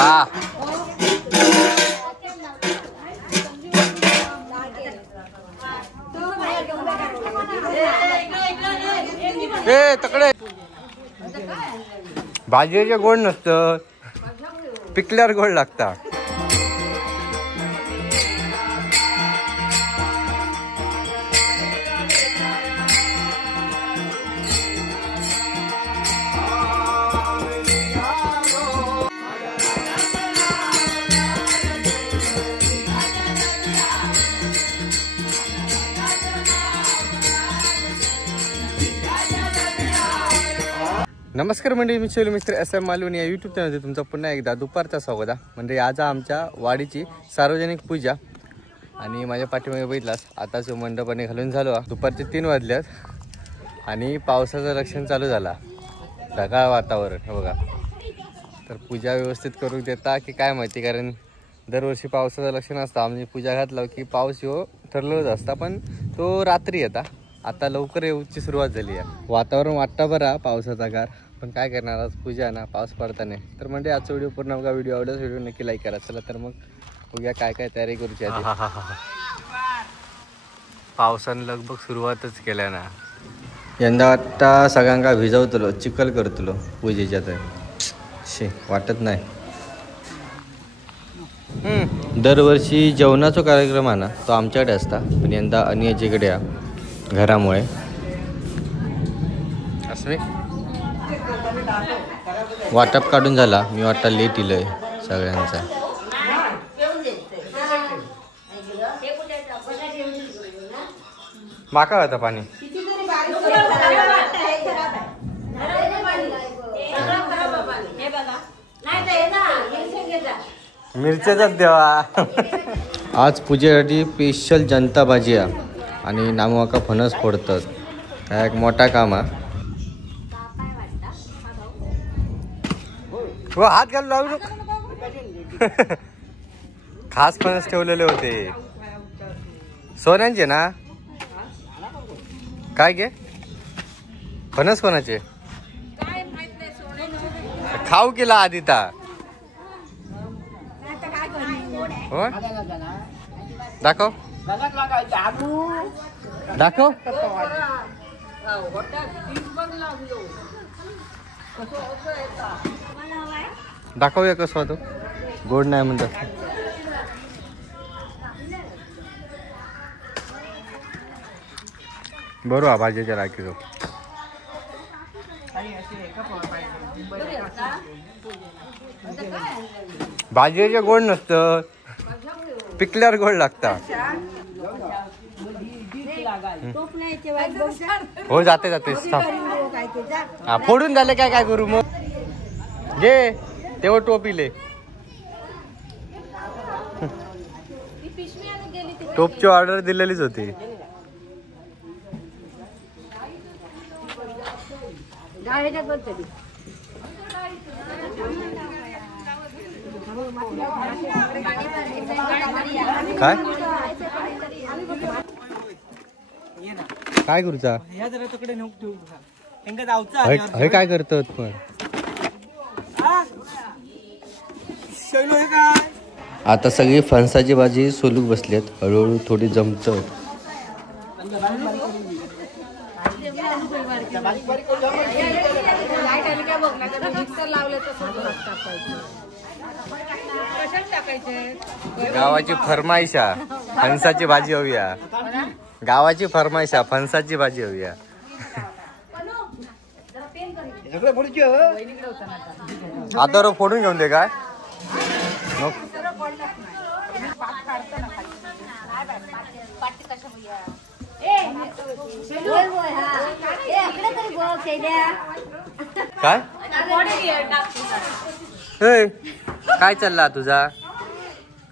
वाह ए तकडे भाजीचे गोड नसतं, पिकल्यावर गोड लागता. नमस्कार मंडळी, मी शैलू मिस्टर SM मालवणी या यूट्यूब चॅनलमध्ये तुमचं पुन्हा एकदा दुपारचा स्वागत आहे. म्हणजे आज आमच्या वाडीची सार्वजनिक पूजा आणि माझ्या पाठीमागे बघितलास आताच मंडपाने घालून झालो. दुपारचे 3 वाजल्यात आणि पावसाचं लक्षण चालू झाला, ढगाळ वातावरण हे बघा. तर पूजा व्यवस्थित करून देता की काय माहिती, कारण दरवर्षी पावसाचं लक्षण असतं. आम्ही पूजा घातलं की पाऊस येऊ ठरलेलंच असता, पण तो रात्री येता. आता लवकर येऊची सुरुवात झाली आहे. वातावरण वाटतं बरा पावसाचा गार, पण काय करणार, आज पूजा आहे ना, पाऊस पडता नाही. तर म्हणजे आजचा व्हिडिओ पूर्ण बघा. व्हिडिओ आवडल्यास व्हिडिओ नक्की लाईक करा. चला तर मग बघूया काय काय तयारी करूची आहे. पावसानं लगभग सुरुवातच केल्या ना. यंदा वाटता सगळ्यांना भिजवतलो, चिखल करतलो पूजेच्या. तर वाटत नाही. दरवर्षी जेवणाचा कार्यक्रम आहे ना, तो आमच्याकडे असता, पण यंदा अनियाजीकडे आहे घरामुळे. असं वाटप काढून झाला. मी वाटता लेट इलंय सगळ्यांचा. माका होता पाणी मिरच्याचाच देवा. आज पूजेसाठी स्पेशल जनता भाजी आहे आणि नामवाका फणस फोडतात. हा एक मोठा काम आहे. हो, हात घालून लावू खास फणस ठेवलेले होते सोन्यांचे ना. काय गे फणस कोणाचे खाऊ केला आधी ता. हो दाखव दाखव दाखवूया कसं होतो. गोड नाही म्हणतात. बरोबर भाजीच्या राखीचो. भाजीचे गोड नसतं, पिकल्यावर गोड लागता. हो जाते जाते. हा फोडून झाले काय काय करू मग. घे तेव्हा टोपीले. टोपची ऑर्डर दिलेलीच होती. काय काय करूचा काय करतात पण. आता सगळी फणसाची भाजी सोलूक बसलेत. हळूहळू थोडी जमत. गावाची फरमाईशा फणसाची भाजी हवीया. गावाची फरमाईशा फणसाची भाजी हवीया. आता फोडून घेऊन दे काय. काय काय चालला तुझा.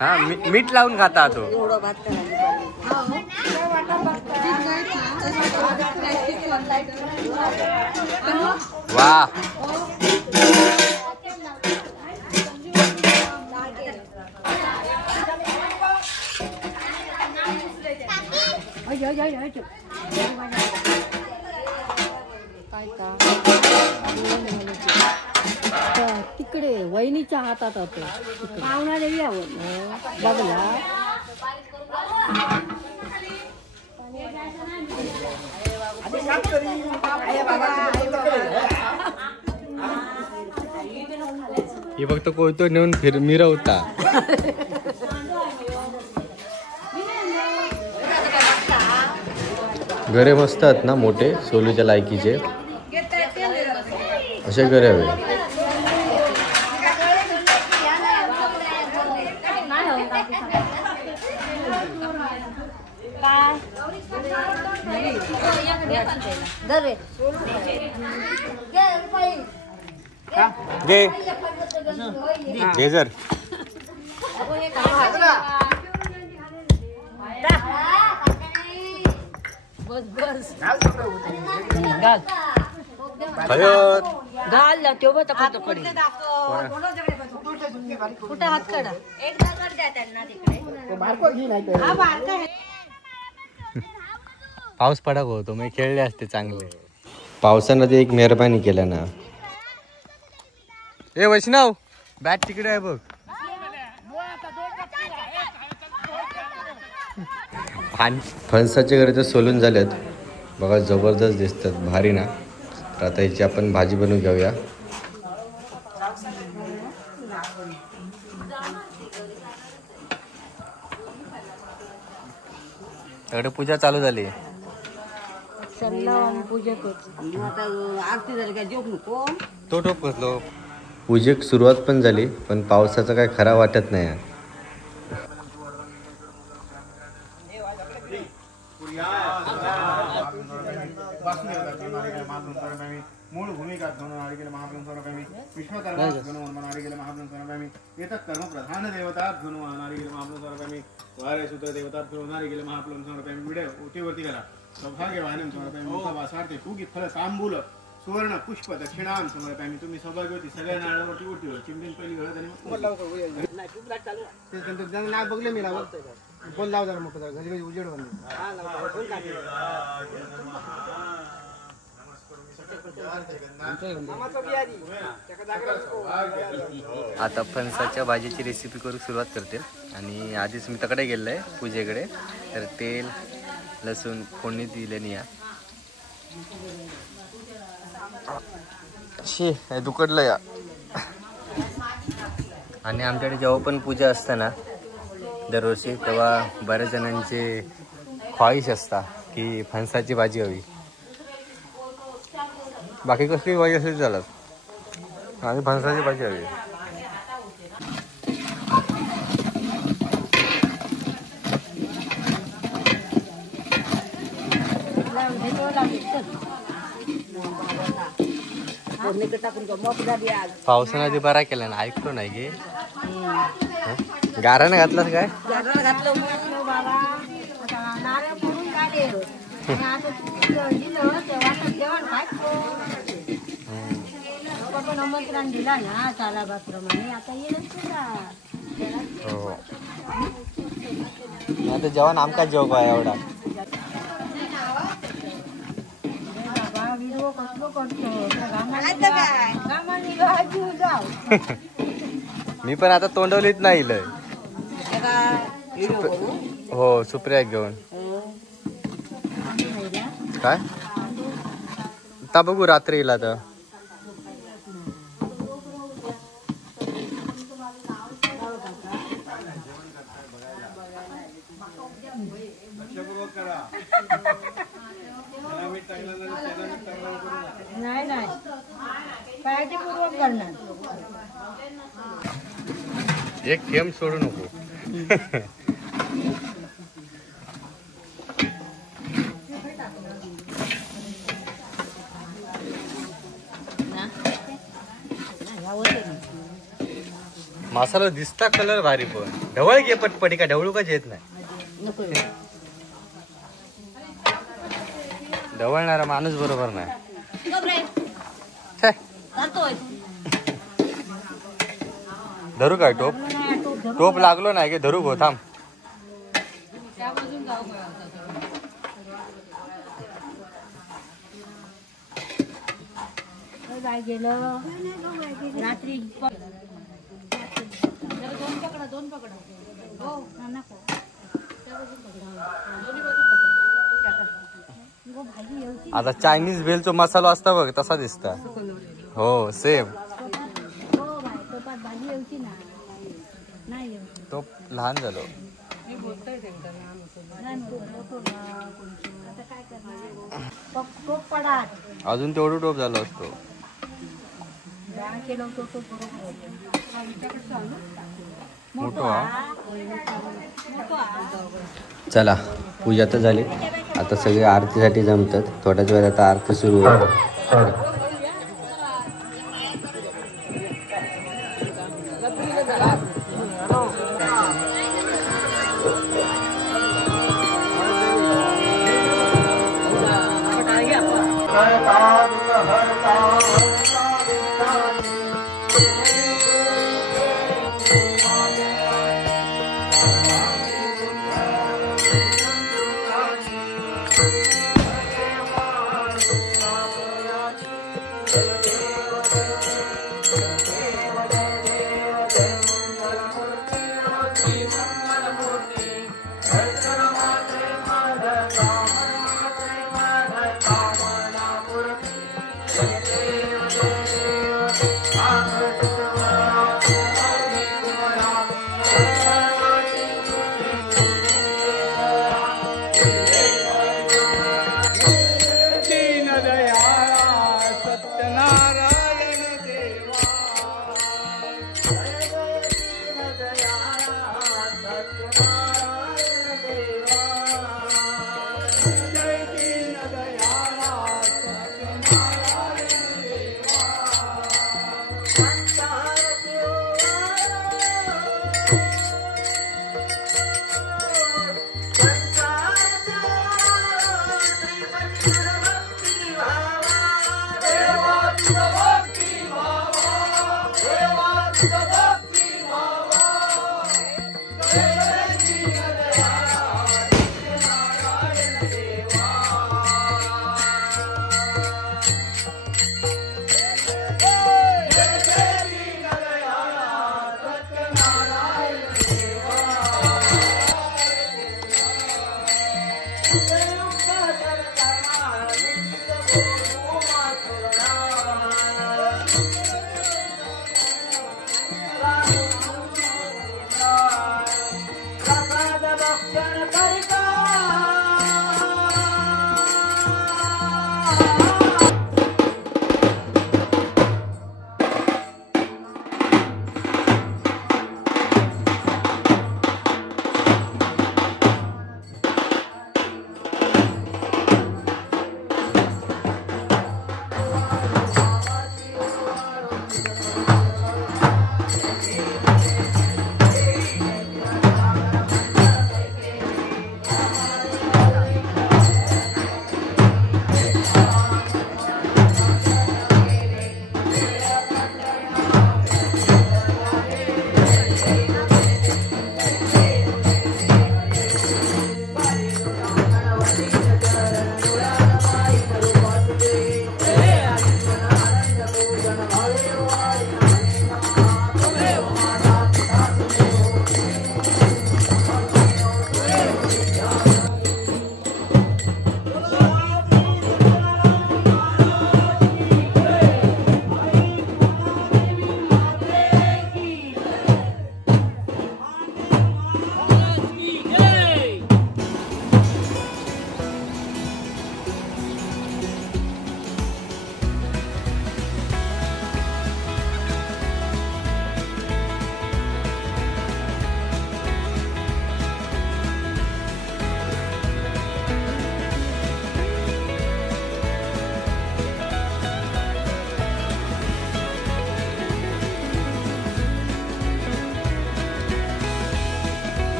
हा मीठ लावून खाता तो. वाह तिकडे वहिनीच्या हातात होते पाहुणा देवी बघला हे फक्त कोयतो नेऊन मिरवता. घरे मस्त आहेत ना मोठे सोलूच्या लायकीचे असे घरे हवे. घे घे जर घाल ना तो कुठं हात काढा पाऊस पडक होतो मी खेळले असते चांगले. पावसानं ते एक मेहरबानी केल्या ना. ए वैष्णव बॅट तिकडे आहे बघ. फणसाचे घरे तर सोलून झालेत बघा जबरदस्त दिसतात भारी ना. तर आता याची आपण भाजी बनवून घेऊया. तिकडे पूजा चालू झाली. तो टोप घेतलो. पूजेक सुरुवात पण झाली पण पावसाचा काय खरा वाटत नाही. मूळ भूमिका घेऊन महाप्रभू विश्वकर्मा घेऊन येतात कर्मप्रधान देवता घेऊन महाप्रभू वारे सूत्र देवता घेऊन महाप्रभू विडे ओटीवरती करा सौभाग्यवान समर्पयामी कुगी फल तांबूल सुवर्ण पुष्प दक्षिणाम समर्पयामी. तुम्ही सौभाग्यवती सगळ्या नारळावरती ओटीवर चिमणीन पहिली घडत आणि नाव बघले मी बोल लाव जरा मोठं घरी घरी उजेड बनले. आता फणसाच्या भाजीची रेसिपी करू सुरुवात करते. आणि आधीच मी तकडे गेलो आहे पूजेकडे. तर तेल लसूण फोडणी दिल्याने या शे दुकडलं या. आणि आमच्याकडे जेव्हा पण पूजा असते ना दरवर्षी तेव्हा बऱ्याच जणांचे ख्वाहिश असता की फणसाची भाजी हवी. बाकी कसली भाजी असेल चालत आणि फणसाची भाजी हवी. पावसानं आधी बरा केला ना. ऐकलो नाही गे गारानं घातलास काय आमंत्रण दिला ना सालाबाप्रमाणे आता हो. आता जेवण आमका जेव काय एवढा मी पण आता तोंडवलीत नाही लय. हो सुप्रिया घेऊन काय आता बघू रात्री येईल. आता नाही नाही काळजीपूर्वक करणार. एक थेंब सोडू नको. मसाला दिसता कलर भारी पण ढवळ घे पटपटी. का ढवळू का येत नाही. ढवळणारा माणूस बरोबर नाही. धरू काय टोप टोप लागलो नाही की धरू गो थांब. काय गेलं रात्री दोन पकडा हो नको आता चायनीज भेलचो मसाला असता बघ तसा दिसता हो सेम भाजी येऊची ना नाही तो लहान झालो अजून तेवढं टोप झालो असतो मोठो चला पूजा तर झाली आता सगळे आरतीसाठी जमतात थोड्याच वेळात आता आरती सुरू होईल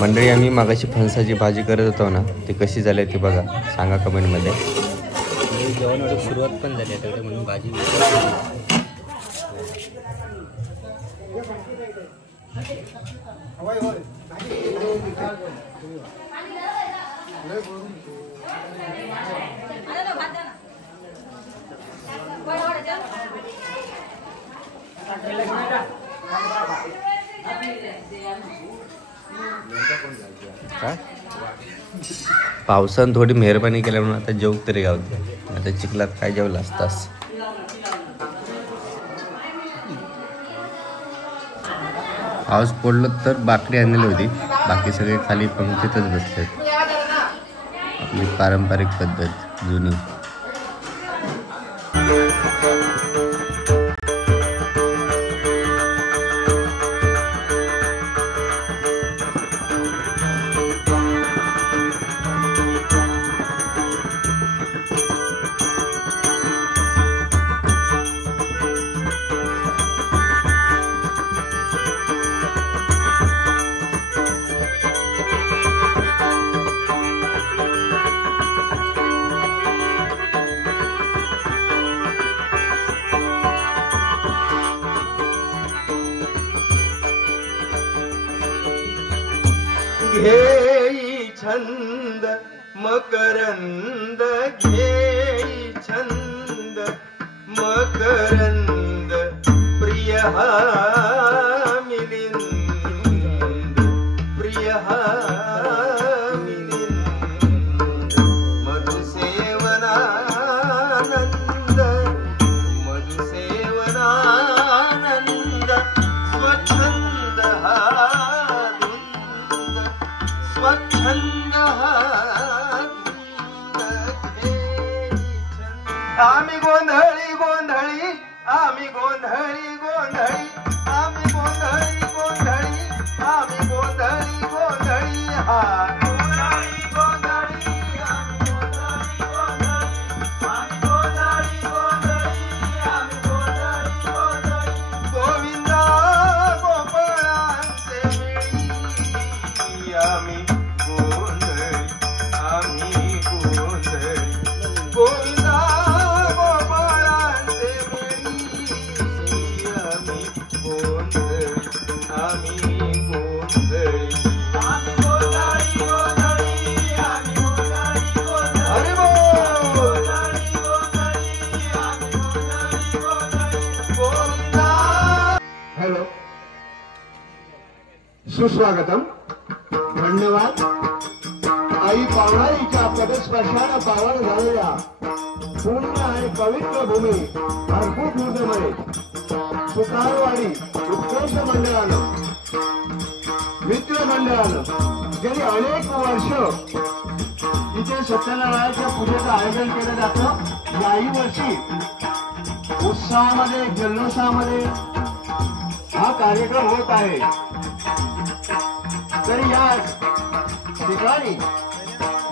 मंडळी आम्ही मागाशी फणसाची भाजी करत होतो ना ती कशी झाली ती बघा सांगा कमेंटमध्ये आणि जेवण वाढत सुरुवात पण झाली आता म्हणून भाजी पावसानं थोडी मेहरबानी केल्या म्हणून आता जेव तरी गावते. आता चिखलात काय जेवलं असतास. पाऊस पडलो तर भाकरी आणलेली होती. बाकी सगळे खाली पंक्तीतच बसलेत. आपली पारंपरिक पद्धत जुनी. घेई छंद मकरंद घेई छंद मकरंद प्रिय हा मिलिंद प्रिय हा मिलिंद मधुसेवनानंद मधुसेवनानंद स्वच्छंद हा स्वच्छंद आम्ही गोंधळी गोंधळी आम्ही गोंधळी गोंधळी आम्ही गोंधळी गोंधळी आम्ही गोंधळी गोंधळी हा गोंधळी गोंधळी आम्ही गोंधळी गोंधळी आम्ही गोंधळी गोंधळी गोविंदा गोपाळांचे मिळी आम्ही गोविंदा गोपाळांचे मिळी आम्ही गोंधळी आम्ही गोंधळी आम्ही गोंधळी गोंधळी आम्ही गोंधळी गोंधळी हरी बोल गोंधळी गोंधळी आम्ही गोंधळी गोंधळी गोविंदा. हॅलो, सुस्वागतम. धन्यवाद. आई पावणारीच्या पदस्पर्शानं पावन झालेल्या पूर्ण आणि पवित्र भूमी भरपूर पूर्णमय सुतारवाडी उत्कर्ष मंडळानं मित्र मंडळानं गेली अनेक वर्ष इथे सत्यनारायणाच्या पूजेचं आयोजन केलं जातं. याही वर्षी उत्साहामध्ये जल्लोषामध्ये हा कार्यक्रम होत आहे. तरी या ठिकाणी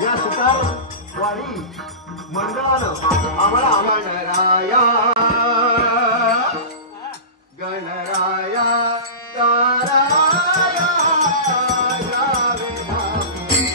या सुतारवाडी मंडळानं आम्हाला गणराया गणराया ताराया यावे भावी.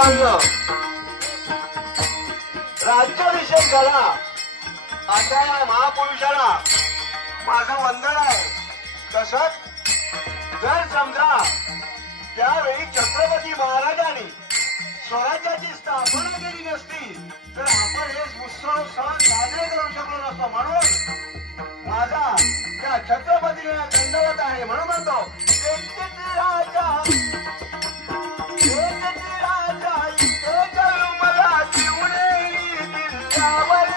मानलं राज्याभिषेक झाला अशा या महापुरुषाला माझं वंदन आहे. तसंच जर समजा त्यावेळी छत्रपती महाराजांनी स्वराज्याची स्थापना केली नसती तर आपण हे उत्सव सण साजरे करू शकलो नसतो. म्हणून माझा त्या छत्रपतीला दंडवत आहे. म्हणून म्हणतो राजा मला जीवने दिल्यावर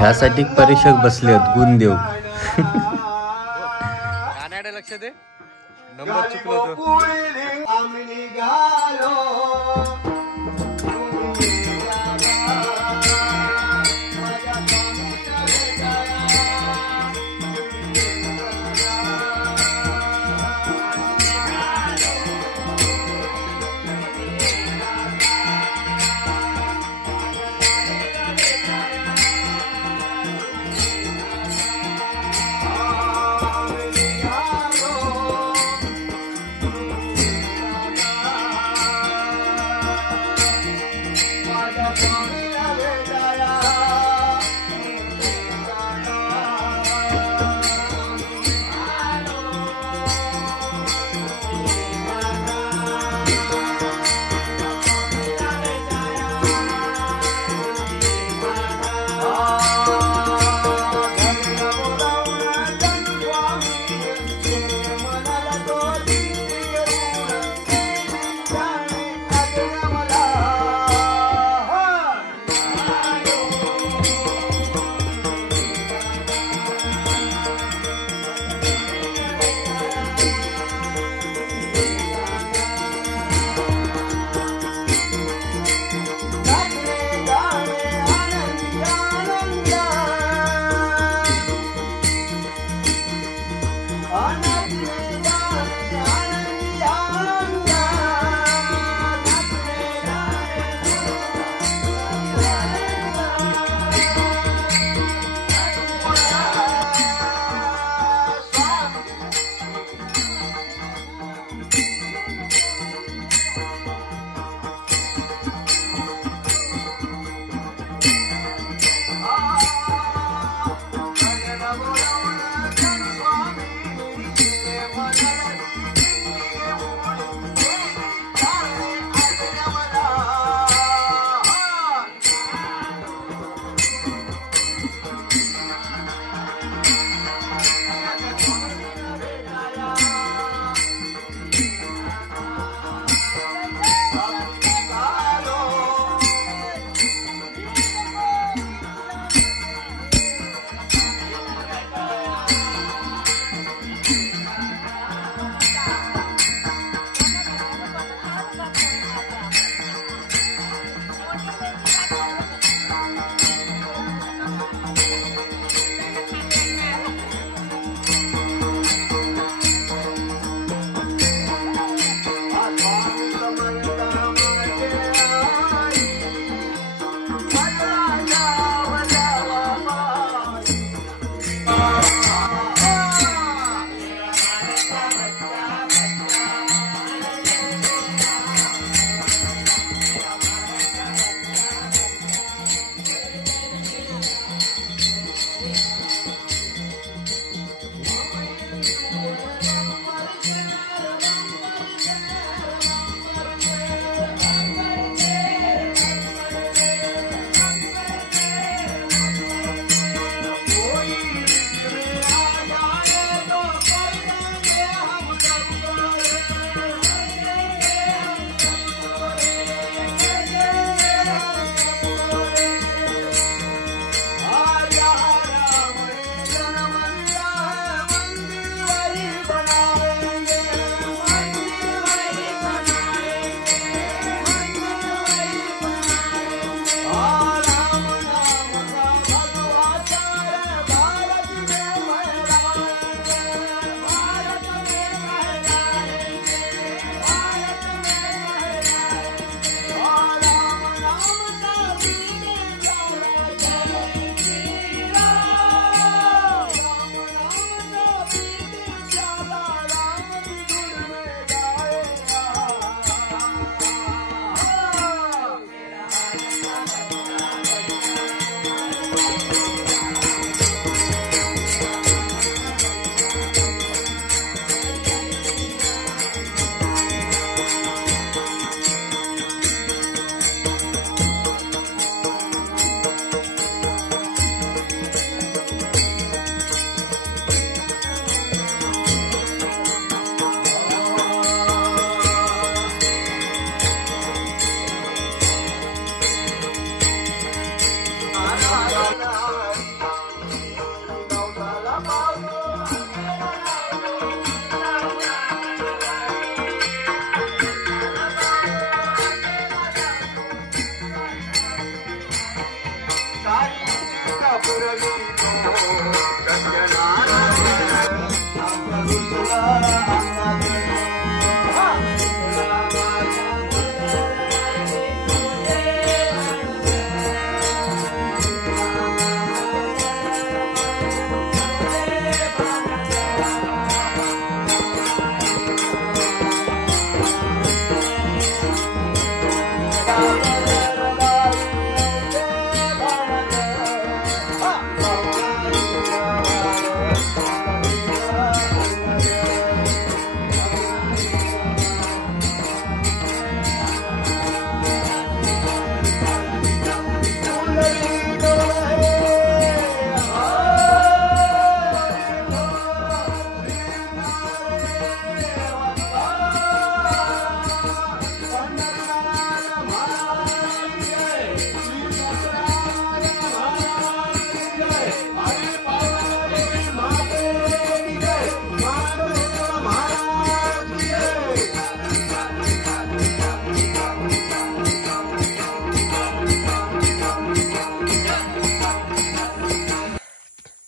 ह्यासाठी परीक्षक बसले आहेत गुणदेव. गाण्याकडे लक्ष दे. नंबर चुकलो होतो. आम्ही निघालो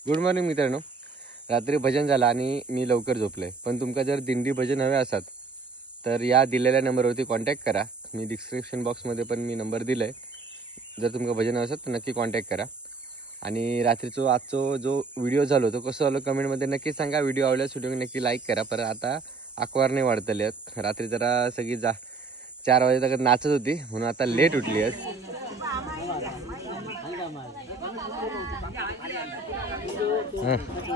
गुड मॉर्निंग मित्रांनो. रात्री भजन झालं आणि मी लवकर झोपलोय. पण तुमका जर दिंडी भजन हवे असतात तर या दिलेल्या नंबरवरती कॉन्टॅक्ट करा. मी डिस्क्रिप्शन बॉक्समध्ये पण मी नंबर दिला आहे. जर तुमका भजन हवे असतात तर नक्की कॉन्टॅक्ट करा. आणि रात्रीचो आजचो जो व्हिडिओ झालो तो कसं झालो कमेंटमध्ये नक्की सांगा. व्हिडिओ आवडल्यास व्हिडिओ नक्की लाईक करा. परत आता अकवार नाही वाढतले आहेत. रात्री जरा सगळी 4 वाजेपर्यंत नाचत होती म्हणून आता लेट उठली आहेत.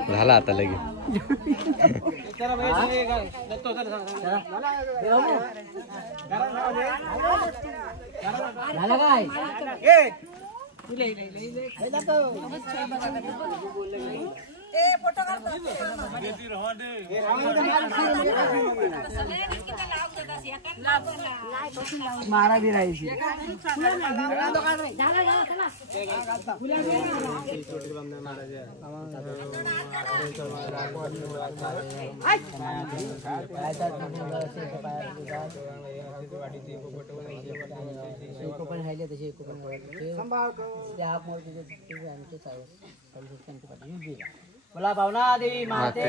झाला आता लगे झालं काय मारा बी राहायची पण राहिले तसे बोला भावना देवी माते.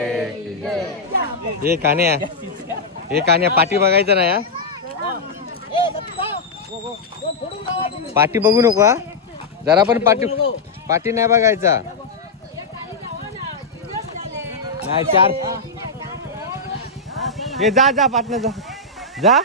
हे कान्या पाठी बघायचं ना या पाठी बघू नको हा. जरा पण पाठी नाही बघायचा. नाही 4 हे जा पाटणं जा.